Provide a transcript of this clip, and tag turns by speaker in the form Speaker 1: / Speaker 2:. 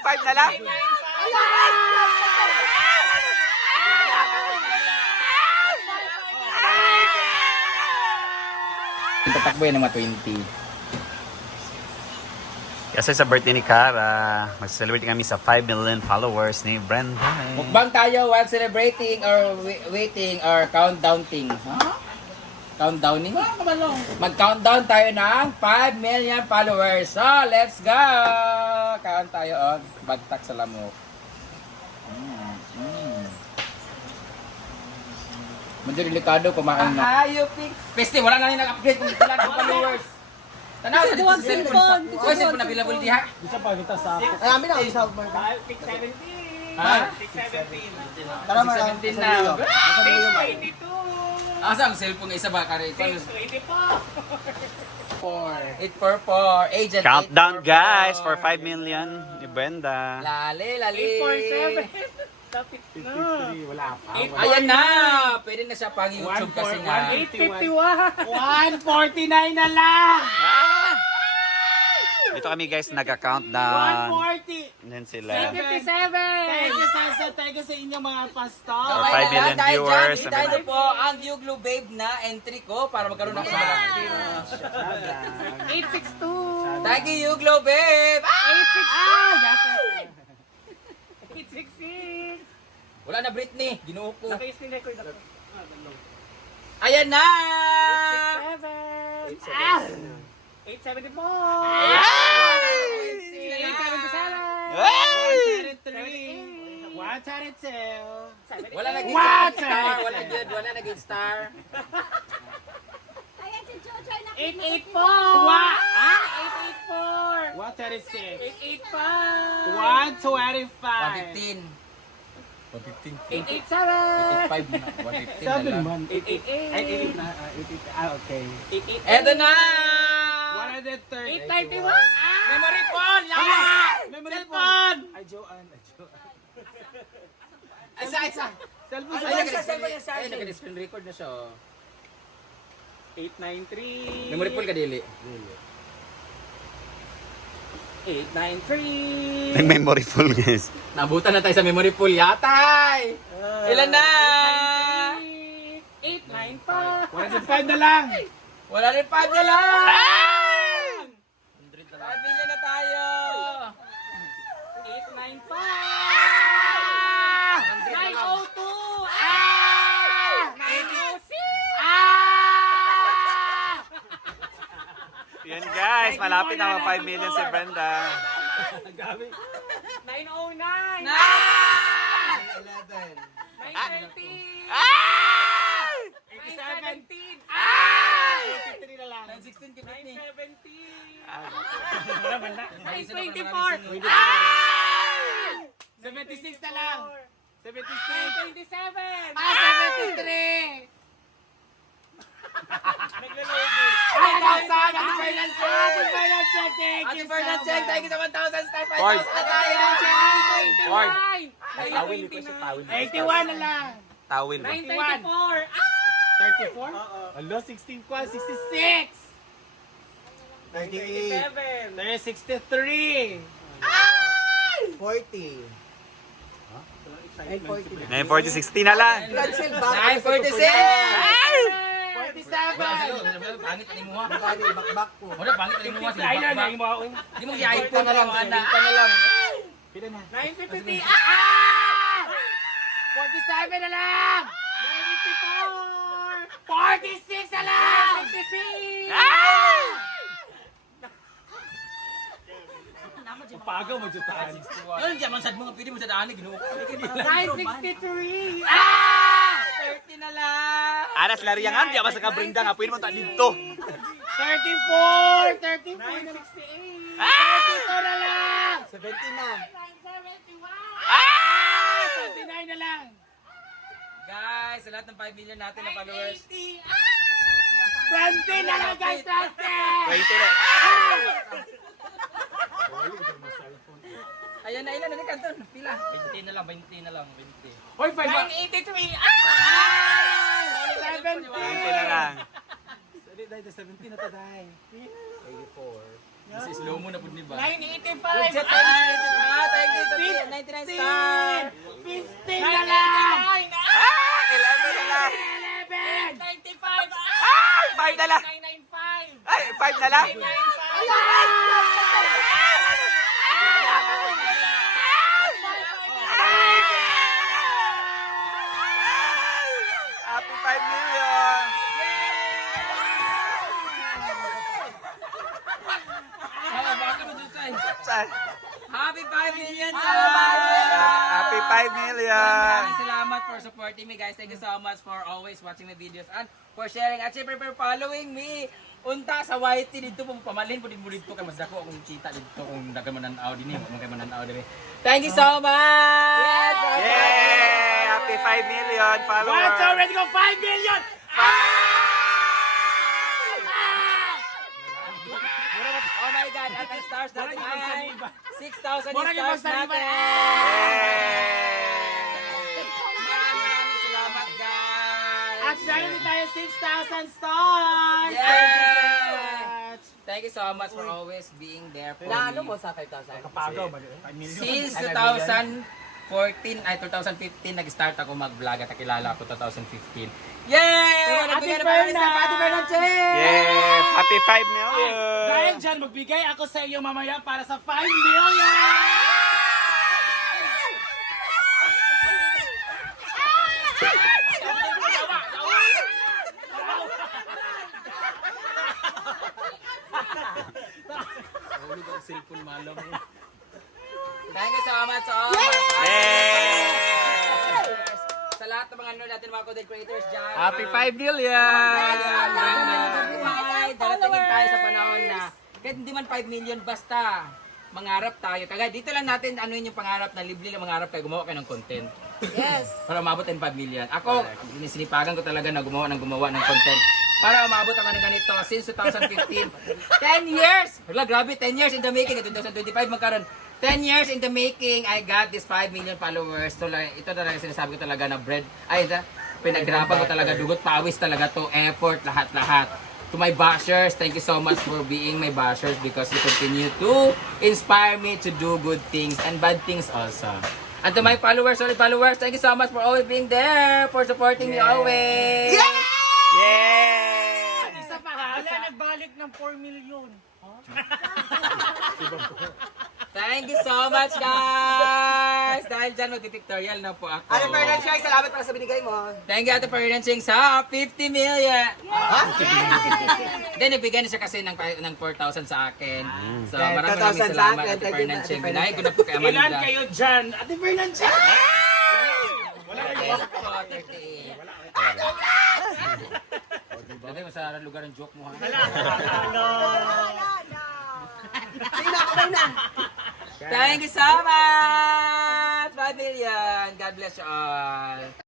Speaker 1: 895 na lang.
Speaker 2: Tatakbo yan ng mga 20.
Speaker 1: Kasi sa birthday ni Cara, mag-celebrate kami sa 5 million followers ni Brenda.
Speaker 2: Mukbang tayo while celebrating or waiting or countdown thing. Huh? Countdowning? Mag-countdown tayo ng 5 million followers. So, let's go! Count tayo on bagtak sa lamok. Medyo delikado kumain na. Ayupik! Peste, wala na rin nag-upgrade kung wala ng followers. Tanaw sa dito sa cellphone. Oy, cellphone available diha.
Speaker 3: Bisa pa kita sa ako.
Speaker 4: Ay, amin na ang sa mga.
Speaker 3: Pick 17.
Speaker 2: Ha?
Speaker 3: Pick 17.
Speaker 4: Tara mo
Speaker 2: 17 na. Asa ang cellphone nga isa ba kare ko?
Speaker 3: 20 po.
Speaker 2: 844 agent.
Speaker 1: Countdown guys for 5 million ni Brenda.
Speaker 2: Lali.
Speaker 3: 847. Tapit na.
Speaker 4: Wala pa.
Speaker 2: Ayan na. Pwede na siya pag YouTube kasi nga.
Speaker 3: 851. 149 na lang.
Speaker 1: Ito kami guys nag-countdown.
Speaker 3: 140.
Speaker 1: Then sila.
Speaker 3: 57. Thank you sa inyong mga pastor.
Speaker 1: For 5 million viewers.
Speaker 2: Dahil po ang Yuglo Babe na entry ko para magkaroon ng sa
Speaker 3: 862.
Speaker 2: Thank you Yuglo Babe.
Speaker 3: 866. 866.
Speaker 2: Wala na Britney, ginuo ko.
Speaker 3: Naka-screen record ako.
Speaker 2: Ayan na.
Speaker 3: 874. 874. 877. 132.
Speaker 2: Wala na
Speaker 3: What?
Speaker 2: star, wala na star.
Speaker 5: Ayan si Jojo ay
Speaker 3: 884. 884. 125. 125.
Speaker 2: 115.
Speaker 3: 887.
Speaker 2: 85 na. 115 na lang.
Speaker 3: 888.
Speaker 4: okay.
Speaker 3: 888.
Speaker 2: Eto na.
Speaker 3: 130. 891.
Speaker 2: Memory phone. Lahat.
Speaker 3: Memory phone.
Speaker 4: Ay, Joanne.
Speaker 2: Isa.
Speaker 3: Cellphone
Speaker 2: Ay,
Speaker 3: sa
Speaker 2: nag-screen record na siya.
Speaker 3: 893.
Speaker 2: Memory phone ka dili.
Speaker 3: 893.
Speaker 1: Nag-memory full guys.
Speaker 2: Nabutan na tayo sa memory pool yatay. Ilan na?
Speaker 3: 895. 105 na lang.
Speaker 2: Wala rin pa na lang. 100 na tayo.
Speaker 3: 895. 902. 906.
Speaker 1: Yan guys, malapit na mga 5 million si Brenda.
Speaker 3: 909.
Speaker 2: 11.
Speaker 3: 913. 917. 923 na lang.
Speaker 2: 916 ka Britney.
Speaker 3: 917. 924. 76 na lang. 76. 927. 73. Happy
Speaker 2: Bernard Check, thank you sa 1,000 star, 5,000
Speaker 1: Ford.
Speaker 2: na tayo.
Speaker 1: Ford.
Speaker 3: 81 na lang.
Speaker 1: Tawin.
Speaker 3: 934. 34? Alo, 16 kwa, 66.
Speaker 4: 38.
Speaker 3: 63.
Speaker 4: 40. 940.
Speaker 1: 940, 60 na lang.
Speaker 2: 946.
Speaker 3: 47.
Speaker 2: Pangit na mo ha.
Speaker 4: Bakali, bakbak ko.
Speaker 2: Wala, pangit na mo ha.
Speaker 3: Ay na, naging mo.
Speaker 2: Hindi mo si iPhone na lang. Ka na lang.
Speaker 3: 950. 47 na lang. 954. 46 na lang. 56.
Speaker 4: Pagaw mo dyan tayo.
Speaker 2: Ano dyan, mansad mo nga, pwede mo sa daanig.
Speaker 3: 963.
Speaker 2: 30 na lang.
Speaker 1: Anas lari yang andi basta ka Brenda nga pwede mo ta dito.
Speaker 3: 34. 34. 968. 32 na lang.
Speaker 4: 70 na.
Speaker 3: 29 na lang.
Speaker 2: Guys, sa lahat ng 5 million natin na followers.
Speaker 3: 20 na lang guys. 20.
Speaker 1: 20 na.
Speaker 2: Ayan na, ilan na ni Kanton? Pila? 20 na lang, 20 na lang, 20.
Speaker 3: Hoy, 983.
Speaker 1: 20 na lang.
Speaker 4: 70 na to, Day. 84.
Speaker 2: Kasi slow mo na po, di ba?
Speaker 3: 985.
Speaker 2: Thank you,
Speaker 1: lang.
Speaker 3: 995!
Speaker 1: Ay, 5 na lang.
Speaker 3: 995!
Speaker 1: Happy 5 million. Saan?
Speaker 2: Happy 5 million!
Speaker 1: Happy 5 million.
Speaker 2: Maraming salamat for supporting me, guys. Thank you so much for always watching my videos and for sharing at syempre for following me. Unta sa YT dito po pamalin po din mo dito kay mas dako akong kita dito kung dagan mananaw din mo kay mananaw din. Thank you so much.
Speaker 1: Yay! Happy 5 million followers.
Speaker 3: What's already go 5 million?
Speaker 2: Oh my God, at ang stars natin ay 6,000
Speaker 3: Mura
Speaker 2: yung
Speaker 3: yung
Speaker 2: stars
Speaker 3: magsaliban.
Speaker 2: natin.
Speaker 1: Yay!
Speaker 2: Maraming salamat, guys.
Speaker 3: At meron din tayo 6,000 stars!
Speaker 2: Yay!
Speaker 3: Thank you so much!
Speaker 2: Thank you so much for always being there for
Speaker 4: Na ano
Speaker 2: me.
Speaker 4: mo sa 5,000? Kapagaw ba? 5 million?
Speaker 2: Since 2014, ay 2015, nag-start ako mag-vlog at nakilala ako 2015. Yay! Nagbigay na pa kami sa Pati Fernandez!
Speaker 1: Yay! Happy 5 million.
Speaker 3: Dahil dyan, magbigay ako sa iyo mamaya para sa 5 million!
Speaker 2: Thank you so much, all.
Speaker 1: Yay!
Speaker 2: Sa lahat ng mga natin, mga content creators dyan.
Speaker 1: Happy 5 million.
Speaker 2: Daratingin tayo sa panahon na kahit hindi man 5 million, basta mangarap tayo. Kagaya dito lang natin ano yun yung pangarap na libre lang mangarap tayo, gumawa kayo ng content.
Speaker 4: Yes!
Speaker 2: Para umabot ng 5 million. Ako, sinisinipagan ko talaga na gumawa ng content. Para umabot ako ng ganito since 2015. 10 years! Wala, grabe, 10 years in the making. 2025 magkaroon. 10 years in the making, I got this 5 million followers. So, ito talaga sinasabi ko talaga na bread. Ay, pinaghirapan ko talaga, dugot, pawis talaga to, effort, lahat-lahat. To my bashers, thank you so much for being my bashers because you continue to inspire me to do good things and bad things also. And to my followers, solid followers, thank you so much for always being there, for supporting me always.
Speaker 1: Yay!
Speaker 3: Isa pa ha, wala nagbalik ng 4 million.
Speaker 2: Thank you so much, guys! Dahil dyan, mag-pictorial na po ako.
Speaker 4: Ate Fernand Chang, salamat para sa binigay mo.
Speaker 2: Thank you, Ate Fernand Ching, sa 50 million! Then, nabigyan na siya kasi ng 4,000 sa akin. So, maraming
Speaker 4: 4,000
Speaker 2: salamat,
Speaker 4: sa akin.
Speaker 2: Ate
Speaker 4: Thank you,
Speaker 2: Fernand
Speaker 4: Ate
Speaker 2: Ching.
Speaker 4: Fernand
Speaker 2: Binahay ko na po kay Amanda.
Speaker 3: Ilan kayo dyan? Ate Fernand Chang!
Speaker 2: Wala kayo. 38. Dati ko sa lugar ng joke mo, ha? Thank you so much! 5 million! God bless you all!